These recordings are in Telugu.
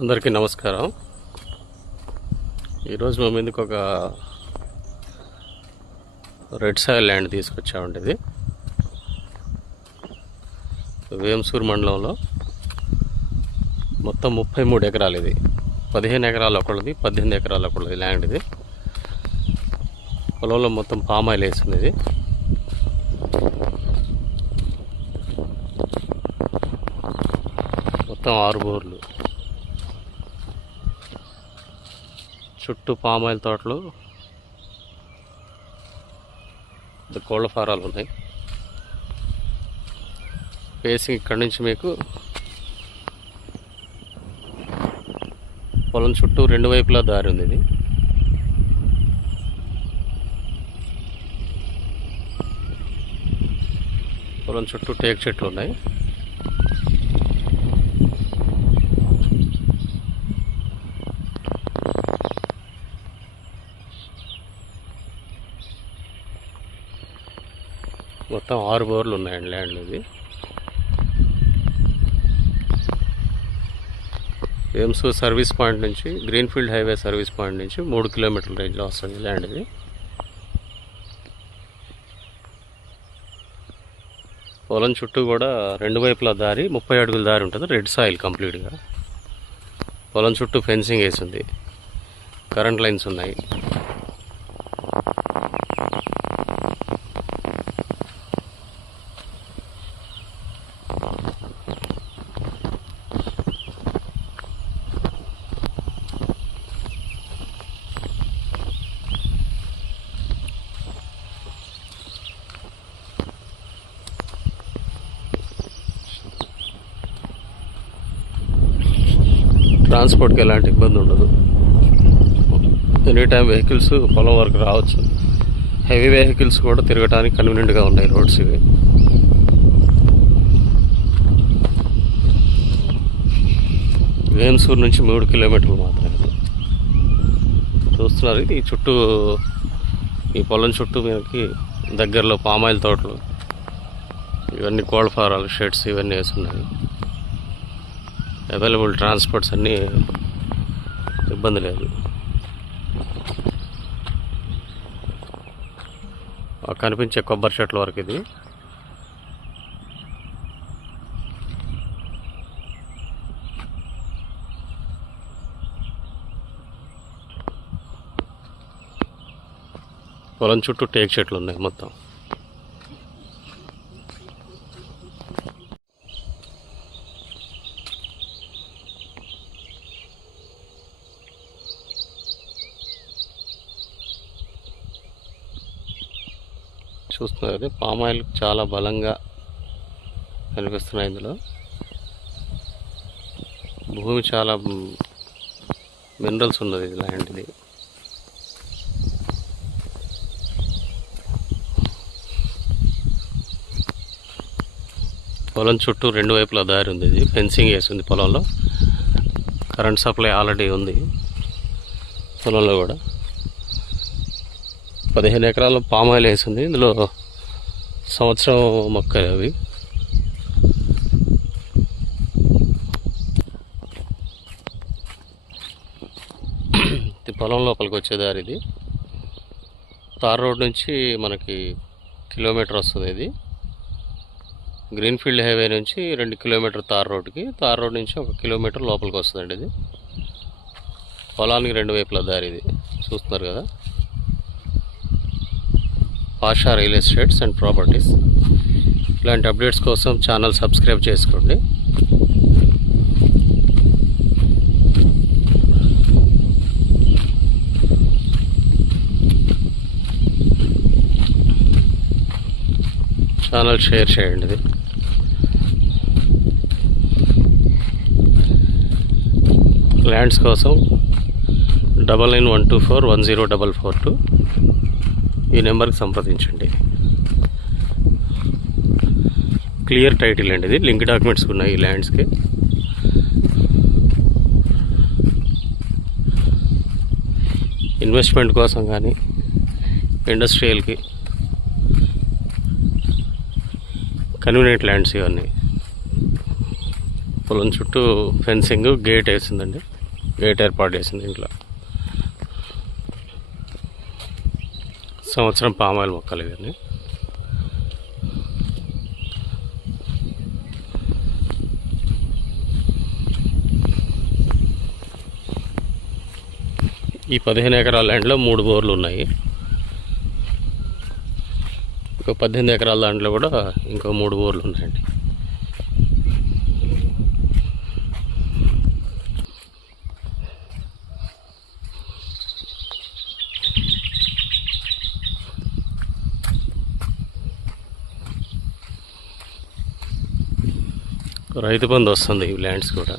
అందరికీ నమస్కారం. ఈరోజు మా ముందుకు ఒక రెడ్ సాయిల్ ల్యాండ్ తీసుకొచ్చామండి. ఇది వేంసూరు మండలంలో మొత్తం 33 ఎకరాలు. ఇది 15 ఎకరాలు ఒకళ్ళది, 18 ఎకరాలు ఒకళ్ళది ల్యాండ్. ఇది పొలంలో మొత్తం పామాయిల్ వేసింది. ఇది మొత్తం 6 బోర్లు, చుట్టూ పామాయిల్ తోటలు, కోళ్ళ ఫారాలు ఉన్నాయి. ఫేసింగ్ ఇక్కడి నుంచి మీకు పొలం చుట్టూ 2 వైపులా దారి ఉంది. ఇది పొలం చుట్టూ టేకు చెట్లు ఉన్నాయి. మొత్తం 6 బోర్లు ఉన్నాయండి ల్యాండ్. ఇది వేంసూరు సర్వీస్ పాయింట్ నుంచి, గ్రీన్ఫీల్డ్ హైవే సర్వీస్ పాయింట్ నుంచి 3 కిలోమీటర్ల రేంజ్లో వస్తుంది ల్యాండ్. ఇది పొలం చుట్టూ కూడా 2 వైపుల దారి, 30 అడుగుల దారి ఉంటుంది. రెడ్ సాయిల్ కంప్లీట్గా. పొలం చుట్టూ ఫెన్సింగ్ వేసింది, కరెంట్ లైన్స్ ఉన్నాయి. ట్రాన్స్పోర్ట్కి ఎలాంటి ఇబ్బంది ఉండదు. ఎనీ టైం వెహికల్స్ పొలం వరకు రావచ్చు. హెవీ వెహికల్స్ కూడా తిరగడానికి కన్వీనియంట్గా ఉన్నాయి రోడ్స్. ఇవి వేంసూరు నుంచి 3 కిలోమీటర్లు మాత్రమే. చూస్తున్నారు, ఇది చుట్టూ, ఈ పొలం చుట్టూ మనకి దగ్గరలో పామాయిల్ తోటలు, ఇవన్నీ కోళ్ళ ఫారాలు, షెడ్స్ ఇవన్నీ వేసున్నాయి. అవైలబుల్ ట్రాన్స్పోర్ట్స్ అన్నీ, ఇబ్బంది లేదు. కనిపించే కొబ్బరి చెట్ల వరకు ఇది. పొలం చుట్టూ టేకు చెట్లు ఉన్నాయి మొత్తం. చూస్తున్నారు, పామాయిల్ చాలా బలంగా కనిపిస్తున్నాయి. ఇందులో భూమి చాలా మినరల్స్ ఉన్నది. ఇది ల్యాండ్. ఇది పొలం చుట్టూ 2 వైపుల దారి ఉంది. ఇది ఫెన్సింగ్ వేసింది. పొలంలో కరెంట్ సప్లై ఆల్రెడీ ఉంది. పొలంలో కూడా 15 ఎకరాల పామాయిల్ వేసింది. ఇందులో సంవత్సరం మొక్కలు అవి. పొలం లోపలికి వచ్చేదారి. ఇది తార్ రోడ్ నుంచి మనకి కిలోమీటర్ వస్తుంది. ఇది గ్రీన్ఫీల్డ్ హైవే నుంచి 2 కిలోమీటర్ తార్ రోడ్కి, తార్ రోడ్ నుంచి 1 కిలోమీటర్ లోపలికి వస్తుందండి. ఇది పొలానికి 2 వైపుల దారి. ఇది చూస్తున్నారు కదా. Pasha real estates and properties. ఇలాంటి అప్డేట్స్ కోసం ఛానల్ సబ్స్క్రైబ్ చేసుకోండి. ఛానల్ షేర్ చేయండి. ఇది ల్యాండ్స్ కోసం 9912410442 ఈ నెంబర్కి సంప్రదించండి. క్లియర్ టైటిల్ అండి. ఇది లింక్ డాక్యుమెంట్స్ ఉన్నాయి ఈ ల్యాండ్స్కి. ఇన్వెస్ట్మెంట్ కోసం కానీ, ఇండస్ట్రియల్కి కన్వీనియంట్ ల్యాండ్స్ ఇవన్నీ. పొలం చుట్టూ ఫెన్సింగ్, గేట్ వేసిందండి. గేట్ ఏర్పాటు చేసింది ఇంట్లో. సంవత్సరం పామాయిల్ మొక్కలు ఇవన్నీ. ఈ 15 ఎకరాల ల్యాండ్లో 3 బోర్లు ఉన్నాయి. ఇంకో 18 ఎకరాల దాంట్లో కూడా ఇంకో 3 బోర్లు ఉన్నాయండి. రైతు బంధు వస్తుంది ఈ ల్యాండ్స్ కూడా.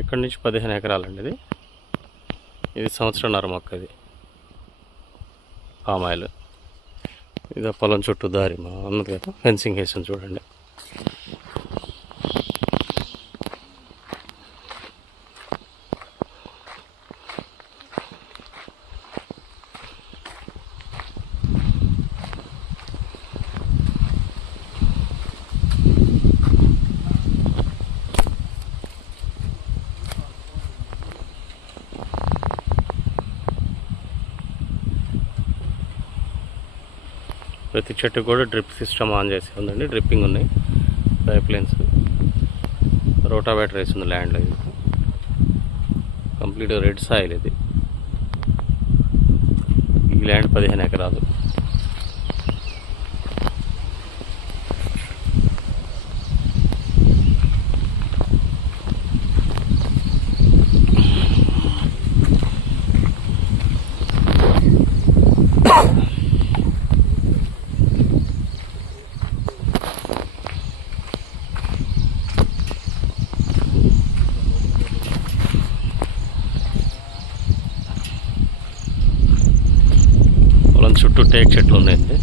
ఇక్కడి నుంచి 15 ఎకరాలండి ఇది. ఇది సంవత్సరంన్నర మొక్క. ఇది పామాయిల్. ఇది పొలం చుట్టూ దారి అన్నది కదా, ఫెన్సింగ్ వేసింది చూడండి. ప్రతి చెట్టు కూడా డ్రిప్ సిస్టమ్ ఆన్ చేసి ఉందండి. డ్రిప్పింగ్ ఉన్నాయి, పైప్ లైన్స్, రోటావేటర్ వేసింది ల్యాండ్లో. ఇది కంప్లీట్ రెడ్ సాయిల్. ఇది ఈ ల్యాండ్ 15 ఎకరాలు. చుట్టూ టేక్ చెట్లు ఉన్నాయండి.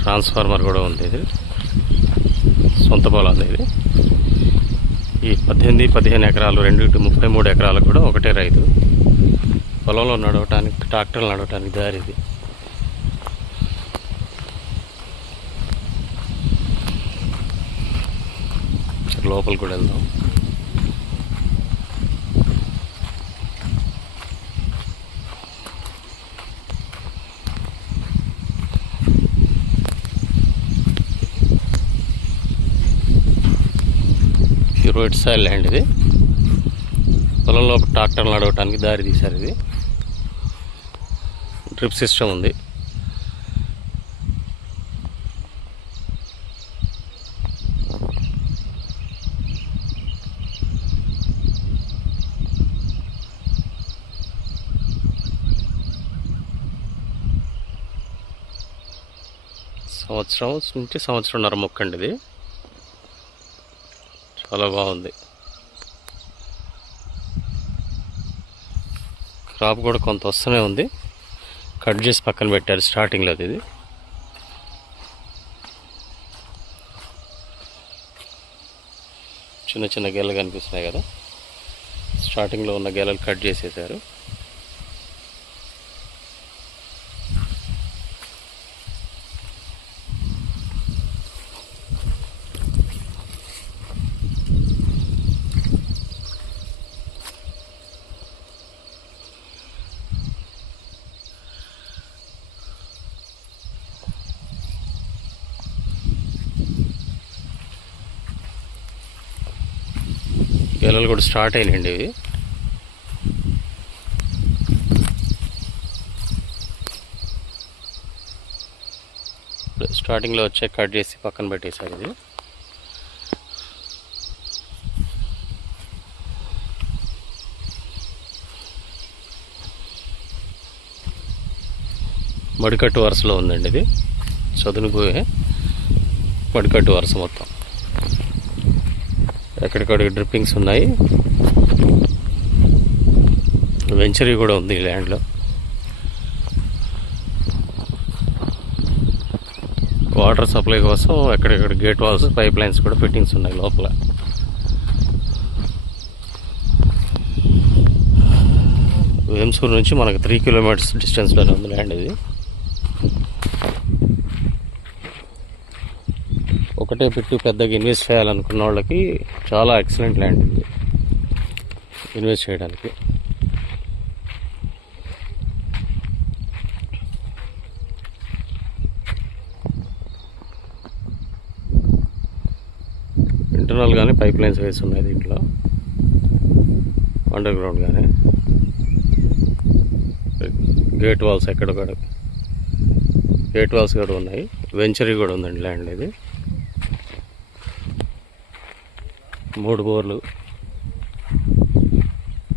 ట్రాన్స్ఫార్మర్ కూడా ఉంది. ఇది సొంత పొలాలు. ఇది ఈ 15 ఎకరాలు, 33 ఎకరాలకు కూడా ఒకటే రైతు. పొలంలో నడవటానికి, ట్రాక్టర్లు నడవటానికి దారి ఇది. లోపలికి కూడా వెళ్దాం. రోడ్ సైడ్ ల్యాండ్ ఇది. పొలంలో ట్రాక్టర్లు నడవటానికి దారి తీశారు. ఇది డ్రిప్ సిస్టమ్ ఉంది. సంవత్సరం నుంచి సంవత్సరంన్నర మొక్క అండి. ఇది చాలా బాగుంది. క్రాప్ కూడా కొంత వస్తూనే ఉంది. కట్ చేసి పక్కన పెట్టారు స్టార్టింగ్లో. ఇది చిన్న చిన్న గెలలు కనిపిస్తున్నాయి కదా, స్టార్టింగ్లో ఉన్న గెలలు కట్ చేసేసారు. గెలలు కూడా స్టార్ట్ అయినాయండి. ఇవి స్టార్టింగ్లో వచ్చే కట్ చేసి పక్కన పెట్టేశారు. ఇది మడికట్టు వరుసలో ఉందండి. ఇది చదునుపోయే మడికట్టు వరుస మొత్తం. ఎక్కడికక్కడ డ్రిప్పింగ్స్ ఉన్నాయి. వెంచరీ కూడా ఉంది ఈ ల్యాండ్లో. వాటర్ సప్లై కోసం ఎక్కడెక్కడ గేట్ వాల్స్, పైప్ లైన్స్ కూడా ఫిట్టింగ్స్ ఉన్నాయి లోపల. వేంసూరు నుంచి మనకు 3 కిలోమీటర్స్ డిస్టెన్స్లోనే ఉంది ల్యాండ్ ఇది. ఒకటే పెట్టు పెద్దగా ఇన్వెస్ట్ చేయాలనుకున్న వాళ్ళకి చాలా ఎక్సలెంట్ ల్యాండ్ ఇది ఇన్వెస్ట్ చేయడానికి. ఇంటర్నల్ కానీ పైప్ లైన్స్ వేసి ఉన్నాయి దీంట్లో, అండర్ గ్రౌండ్ కానీ. గేట్ వాల్స్ ఎక్కడొక్కడ గేట్ వాల్స్ కూడా ఉన్నాయి. వెంచరీ కూడా ఉందండి ల్యాండ్ ఇది. 3 బోర్లు.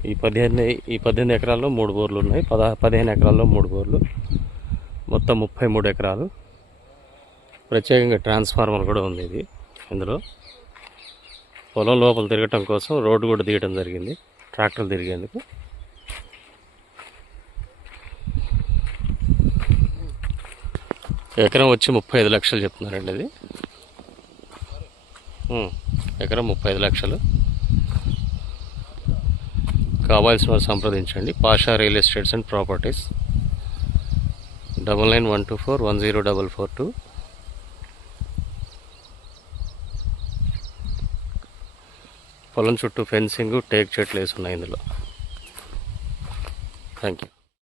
ఈ 18 ఎకరాల్లో 3 బోర్లు ఉన్నాయి. 15 ఎకరాల్లో 3 బోర్లు, మొత్తం 33 ఎకరాలు. ప్రత్యేకంగా ట్రాన్స్ఫార్మర్ కూడా ఉంది ఇది ఇందులో. పొలం లోపల తిరగటం కోసం రోడ్డు కూడా తీయడం జరిగింది ట్రాక్టర్లు తిరిగేందుకు. ఎకరం వచ్చి 35 లక్షలు చెప్తున్నారండి ఇది. ఎకరం 35 లక్షలు. కావాల్సిన వారు సంప్రదించండి. Pasha real estates and properties. 9912410442. పొలం చుట్టూ ఫెన్సింగ్, టేక్ చెట్లు వేసి ఉన్నాయి ఇందులో. Thank you.